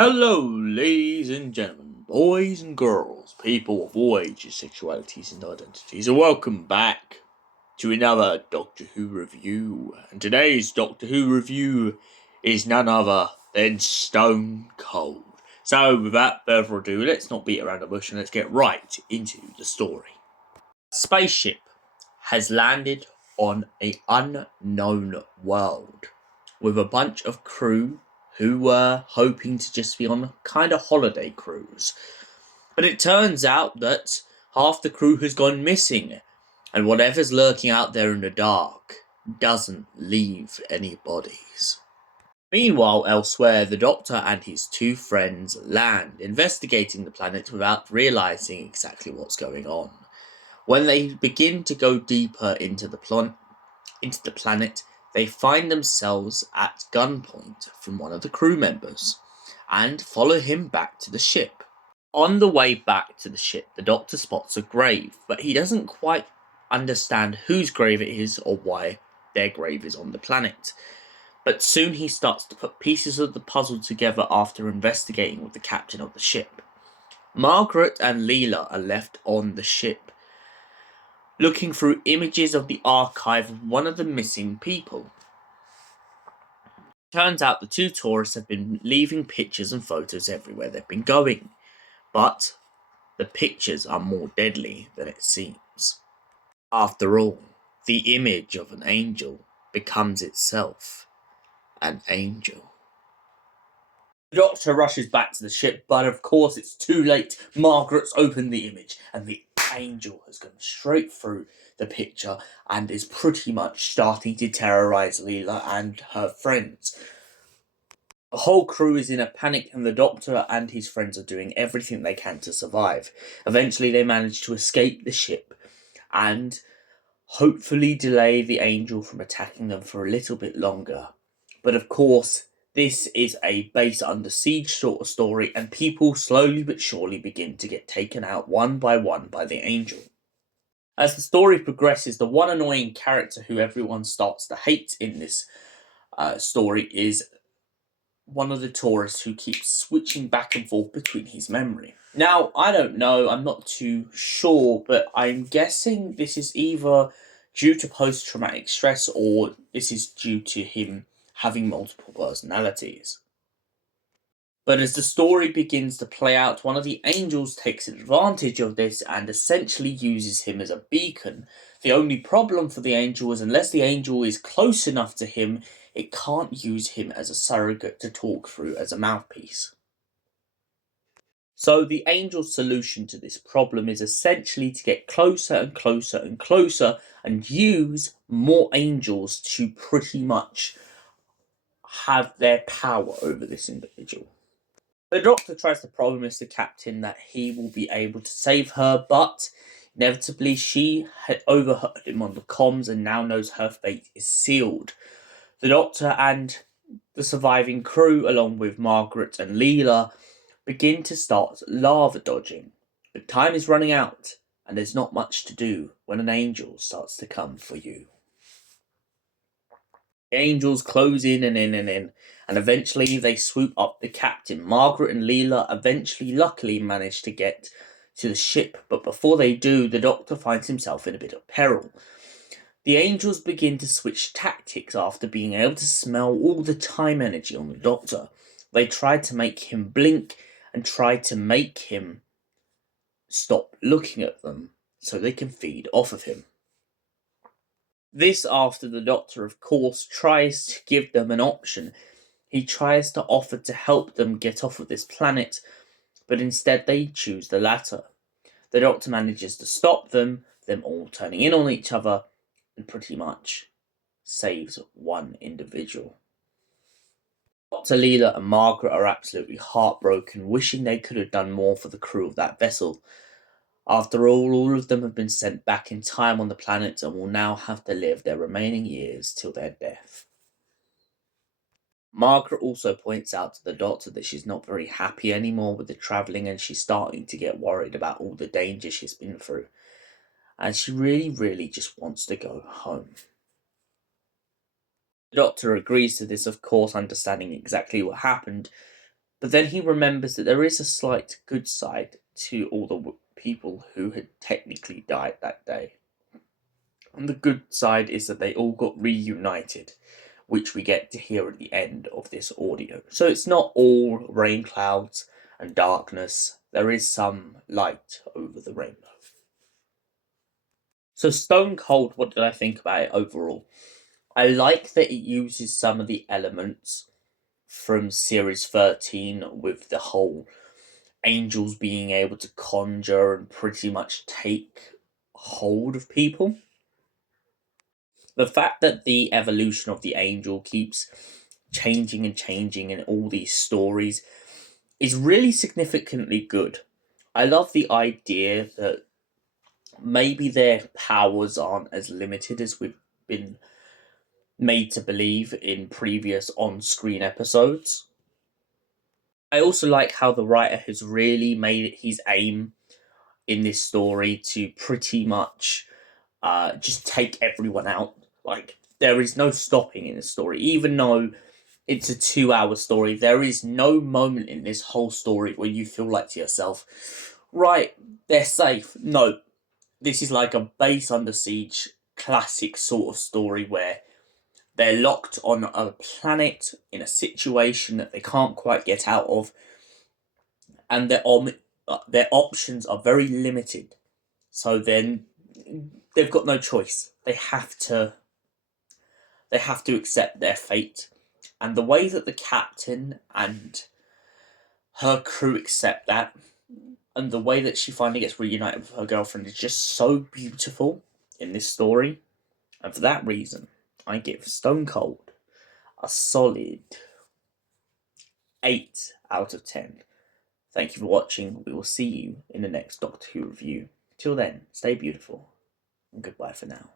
Hello, ladies and gentlemen, boys and girls, people of all ages, sexualities, and identities, and welcome back to another Doctor Who review. And today's Doctor Who review is none other than Stone Cold. So, without further ado, let's not beat around the bush and let's get right into the story. Spaceship has landed on an unknown world with a bunch of crew who were hoping to just be on a kind of holiday cruise. But it turns out that half the crew has gone missing, and whatever's lurking out there in the dark doesn't leave any bodies. Meanwhile, elsewhere, the Doctor and his two friends land, investigating the planet without realizing exactly what's going on. When they begin to go deeper into the planet, they find themselves at gunpoint from one of the crew members and follow him back to the ship. On the way back to the ship, the Doctor spots a grave, but he doesn't quite understand whose grave it is or why their grave is on the planet. But soon he starts to put pieces of the puzzle together after investigating with the captain of the ship. Margaret and Leela are left on the ship, looking through images of the archive of one of the missing people. Turns out the two tourists have been leaving pictures and photos everywhere they've been going, but the pictures are more deadly than it seems. After all, the image of an angel becomes itself an angel. The Doctor rushes back to the ship, but of course it's too late. Margaret's opened the image, and the angel has gone straight through the picture and is pretty much starting to terrorize Leela and her friends. The whole crew is in a panic, and the Doctor and his friends are doing everything they can to survive. Eventually, they manage to escape the ship and hopefully delay the angel from attacking them for a little bit longer. But of course, this is a base under siege sort of story, and people slowly but surely begin to get taken out one by the angel. As the story progresses, the one annoying character who everyone starts to hate in this story is one of the tourists who keeps switching back and forth between his memory. Now, I don't know, I'm not too sure, but I'm guessing this is either due to post-traumatic stress or this is due to him having multiple personalities. But as the story begins to play out, one of the angels takes advantage of this and essentially uses him as a beacon. The only problem for the angel is unless the angel is close enough to him, it can't use him as a surrogate to talk through as a mouthpiece. So the angel's solution to this problem is essentially to get closer and closer and closer and use more angels to pretty much have their power over this individual. The Doctor tries to promise the captain that he will be able to save her, but inevitably she had overheard him on the comms and now knows her fate is sealed. The Doctor and the surviving crew, along with Margaret and Leela, begin to start lava dodging. But time is running out, and there's not much to do when an angel starts to come for you. The angels close in and in and in, and eventually they swoop up the captain. Margaret and Leela eventually, luckily, manage to get to the ship, but before they do, the Doctor finds himself in a bit of peril. The angels begin to switch tactics after being able to smell all the time energy on the Doctor. They try to make him blink and try to make him stop looking at them so they can feed off of him. This after the Doctor, of course, tries to give them an option. He tries to offer to help them get off of this planet, but instead they choose the latter. The Doctor manages to stop them all turning in on each other, and pretty much saves one individual. Dr. Leela and Margaret are absolutely heartbroken, wishing they could have done more for the crew of that vessel. After all of them have been sent back in time on the planet and will now have to live their remaining years till their death. Margaret also points out to the Doctor that she's not very happy anymore with the travelling and she's starting to get worried about all the danger she's been through. And she really just wants to go home. The Doctor agrees to this, of course, understanding exactly what happened, But then he remembers that there is a slight good side to all the people who had technically died that day. And the good side is that they all got reunited, which we get to hear at the end of this audio. So it's not all rain clouds and darkness, there is some light over the rainbow. So Stone Cold, what did I think about it overall? I like that it uses some of the elements from series 13 with the whole angels being able to conjure and pretty much take hold of people. The fact that the evolution of the angel keeps changing and changing in all these stories is really significantly good. I love the idea that maybe their powers aren't as limited as we've been made to believe in previous on screen episodes. I also like how the writer has really made it his aim in this story to pretty much just take everyone out. Like, there is no stopping in the story, even though it's a 2 hour story. There is no moment in this whole story where you feel like to yourself, right, they're safe. No, this is like a base under siege classic sort of story where they're locked on a planet in a situation that they can't quite get out of, and their options are very limited. So then they've got no choice. They have to accept their fate. And the way that the captain and her crew accept that, and the way that she finally gets reunited with her girlfriend, is just so beautiful in this story. And for that reason, I give Stone Cold a solid 8 out of 10. Thank you for watching. We will see you in the next Doctor Who review. Till then, stay beautiful, and goodbye for now.